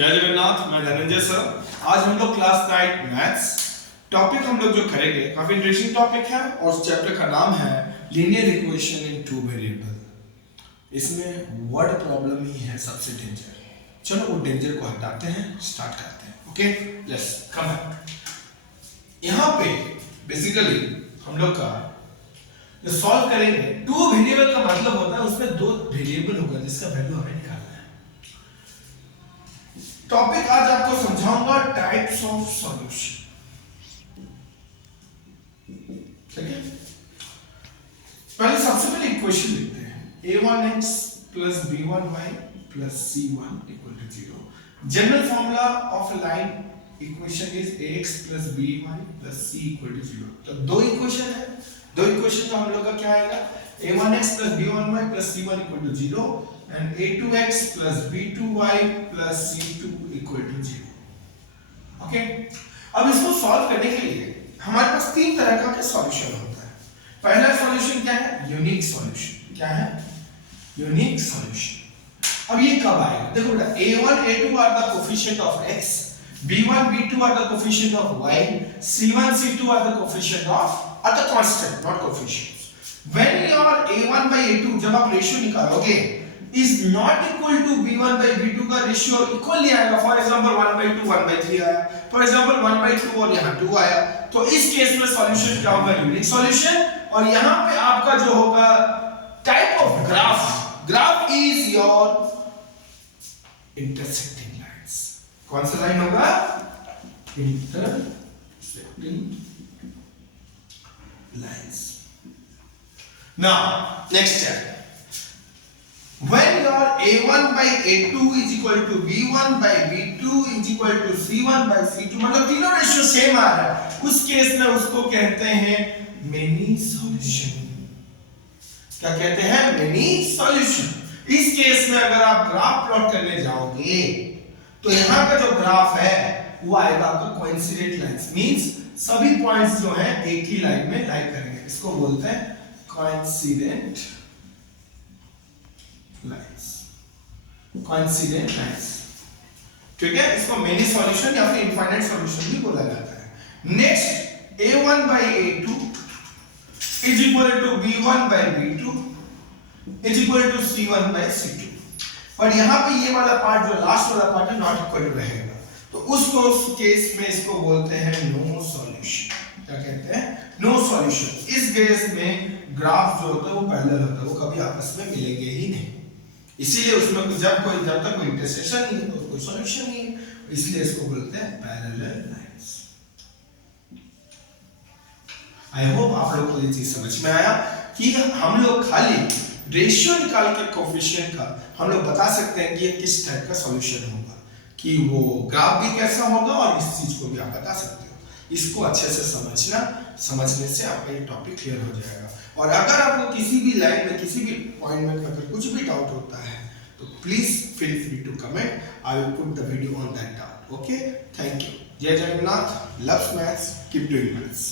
जय जगन्नाथ। मैं धनंजय सर। आज हम लोग क्लास 9 मैथ्स टॉपिक हम लोग जो करेंगे काफी इंटरेस्टिंग टॉपिक है और उस चैप्टर का नाम है linear equation in two variable. इसमें वर्ड प्रॉब्लम ही है सबसे डेंजर। चलो वो डेंजर को हटाते हैं, स्टार्ट करते हैं। Okay, let's come back. यहाँ पे बेसिकली हम लोग का जो सॉल्व करेंगे, टू वेरिएबल का मतलब होता है उसमें दो वेरिएबल होगा जिसका वैल्यू हमें निकालना है। टॉपिक आज आपको समझाऊंगा टाइप्स ऑफ सॉल्यूशन। ठीक है, पहले सबसे पहले इक्वेशन लिखते हैं a1x plus b1y plus c1 equal to 0। General formula of line equation is ax plus by plus c equal to 0। तो दो इक्वेशन है, दो इक्वेशन का हम लोग का क्या आएगा, a1x plus b1y plus c1 equal to 0 and a2x plus b2y plus c2 equal to 0। Okay, अब इसको सॉल्व करने के लिए हमारे पास तीन तरह का सॉल्यूशन होता है। पहला सॉल्यूशन क्या है, यूनिक सॉल्यूशन। क्या है, यूनिक सॉल्यूशन। अब ये कब आएगा, देखो बेटा, a1 a2 are the coefficient of x, b1 b2 are the coefficient of y, c1 c2 are the coefficient of are the constant not coefficients. When your a1 by a2 जब आप ratio निकालोगे is not equal to b1 by b2 का ratio equal नहीं आएगा। For example 1 by 2 1 by 3 आया, for example 1 by 2 और यहाँ 2 आया, तो इस केस में सॉल्यूशन क्या होगा, यूनिक सॉल्यूशन। और यहाँ पे आपका जो होगा type of graph, graph is your intersecting lines. कौन सा लाइन होगा, इंटरसेक्टिंग लाइंस। नाउ नेक्स्ट है, when your a1 by a2 is equal to b1 by b2 is equal to c1 by c2, मतलब तीनों रेशियो सेम आ रहा है, उस case में उसको कहते हैं मेनी सॉल्यूशन। क्या कहते हैं, मेनी सॉल्यूशन। इस केस में अगर आप ग्राफ प्लॉट करने जाओगे तो यहाँ का जो ग्राफ है वो आएगा आपका कोइंसिडेंट लाइंस, मींस सभी पॉइंट्स जो हैं एक ही लाइन में लाई करेंगे। इसको बोलते हैं कोइंसिडेंट लाइंस, कोइंसिडेंट लाइंस। ठीक है, इसको मेनी सॉल्यूशन या फिर इनफाइनाइट सॉल्यूशन भी बोला जाता है। Next, a1 by a2 is equal to b1 by b2 is equal to c1 by c2। पर यहाँ पे ये वाला पार्ट जो लास्ट वाला पार्ट है नॉट इक्वल टू रहेगा, तो उसको उस केस में इसको बोलते हैं नो सॉल्यूशन। क्या कहते हैं, नो सॉल्यूशन। इस केस में ग्राफ जो होता है वो पैरेलल होता है, वो कभी आपस में मिलेंगे ही नहीं, इसीलिए उसमें जब तक कोई इंटरसेक्शन नहीं है तो कोई सॉल्यूशन नहीं है, इसलिए इसको बोलते हैं पैरेलल लाइंस। आई होप आप लोग को ये चीज समझ में आया कि हम लोग खाली रेशियो निकाल के कोफिशिएंट का हम लोग बता सकते हैं कि ये किस टाइप का सॉल्यूशन होगा, कि वो ग्राफ भी कैसा होगा और इस चीज को भी आप बता सकते हो। इसको अच्छे से समझने से आपका ये टॉपिक क्लियर हो जाएगा। और अगर आपको किसी भी लाइन में किसी भी पॉइंट में अगर कुछ भी डाउट होता है तो please feel free to comment, I will put the video on that doubt. Okay, thank you. Jai Jagannath, loves maths, keep doing maths.